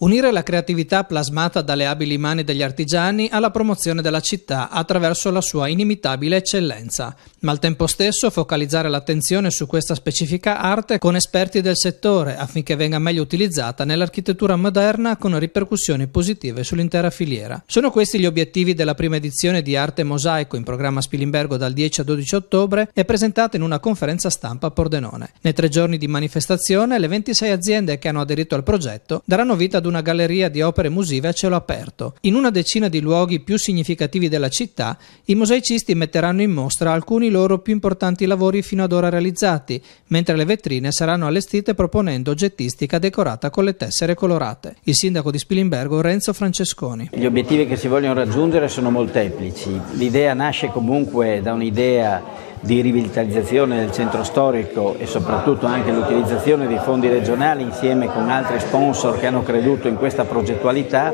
Unire la creatività plasmata dalle abili mani degli artigiani alla promozione della città attraverso la sua inimitabile eccellenza, ma al tempo stesso focalizzare l'attenzione su questa specifica arte con esperti del settore affinché venga meglio utilizzata nell'architettura moderna con ripercussioni positive sull'intera filiera. Sono questi gli obiettivi della prima edizione di Arte Mosaico in programma a Spilimbergo dal 10 al 12 ottobre e presentata in una conferenza stampa a Pordenone. Nei 3 giorni di manifestazione le 26 aziende che hanno aderito al progetto daranno vita ad una galleria di opere musive a cielo aperto. In una decina di luoghi più significativi della città, i mosaicisti metteranno in mostra alcuni loro più importanti lavori fino ad ora realizzati, mentre le vetrine saranno allestite proponendo oggettistica decorata con le tessere colorate. Il sindaco di Spilimbergo, Renzo Francesconi. Gli obiettivi che si vogliono raggiungere sono molteplici. L'idea nasce comunque da un'idea di rivitalizzazione del centro storico e soprattutto anche l'utilizzazione dei fondi regionali insieme con altri sponsor che hanno creduto in questa progettualità,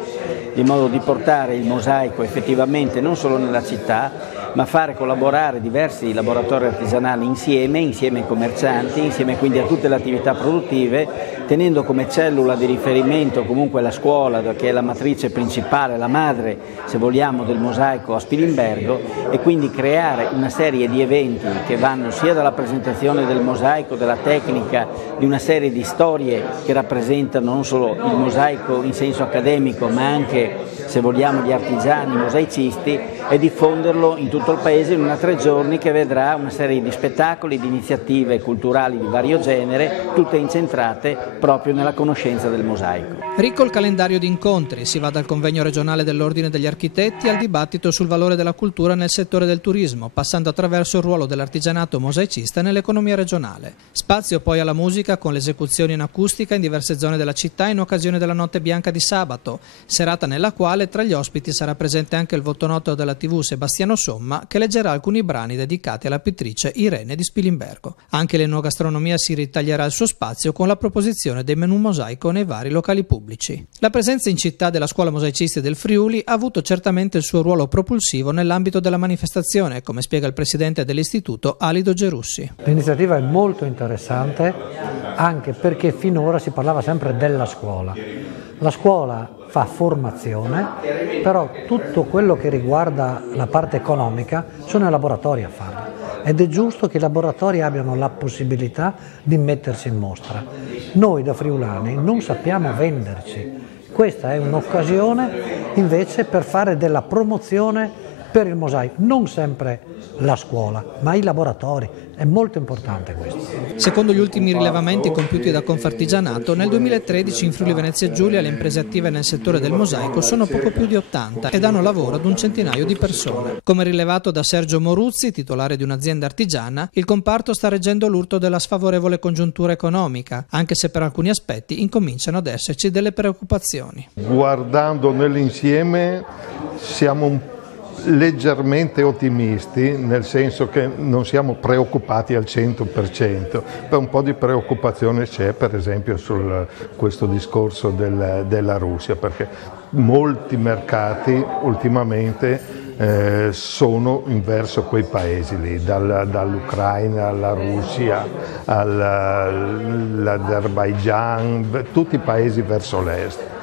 in modo di portare il mosaico effettivamente non solo nella città, ma fare collaborare diversi laboratori artigianali insieme ai commercianti, insieme quindi a tutte le attività produttive, tenendo come cellula di riferimento comunque la scuola, che è la matrice principale, la madre, se vogliamo, del mosaico a Spilimbergo, e quindi creare una serie di eventi che vanno sia dalla presentazione del mosaico, della tecnica, di una serie di storie che rappresentano non solo il mosaico in senso accademico, ma anche, se vogliamo, gli artigiani, i mosaicisti, e diffonderlo in tutto il paese in una 3 giorni che vedrà una serie di spettacoli, di iniziative culturali di vario genere, tutte incentrate proprio nella conoscenza del mosaico. Ricco il calendario di incontri, si va dal convegno regionale dell'Ordine degli Architetti al dibattito sul valore della cultura nel settore del turismo, passando attraverso il ruolo dell'artigianato mosaicista nell'economia regionale. Spazio poi alla musica con le esecuzioni in acustica in diverse zone della città in occasione della Notte Bianca di sabato, serata nella quale tra gli ospiti sarà presente anche il volto noto della TV Sebastiano Somma, che leggerà alcuni brani dedicati alla pittrice Irene di Spilimbergo. Anche l'enogastronomia si ritaglierà il suo spazio con la proposizione dei menù mosaico nei vari locali pubblici. La presenza in città della Scuola Mosaicisti del Friuli ha avuto certamente il suo ruolo propulsivo nell'ambito della manifestazione, come spiega il presidente dell'istituto Alido Gerussi. L'iniziativa è molto interessante anche perché finora si parlava sempre della scuola. La scuola fa formazione, però tutto quello che riguarda la parte economica sono i laboratori a farlo ed è giusto che i laboratori abbiano la possibilità di mettersi in mostra. Noi da friulani non sappiamo venderci, questa è un'occasione invece per fare della promozione per il mosaico, non sempre la scuola, ma i laboratori, è molto importante questo. Secondo gli ultimi rilevamenti compiuti da Confartigianato, nel 2013 in Friuli Venezia Giulia le imprese attive nel settore del mosaico sono poco più di 80 e danno lavoro ad un centinaio di persone. Come rilevato da Sergio Moruzzi, titolare di un'azienda artigiana, il comparto sta reggendo l'urto della sfavorevole congiuntura economica, anche se per alcuni aspetti incominciano ad esserci delle preoccupazioni. Guardando nell'insieme siamo leggermente ottimisti, nel senso che non siamo preoccupati al 100%, per un po' di preoccupazione c'è per esempio su questo discorso della Russia, perché molti mercati ultimamente sono verso quei paesi lì, dall'Ucraina alla Russia, all'Azerbaigian, tutti i paesi verso l'est.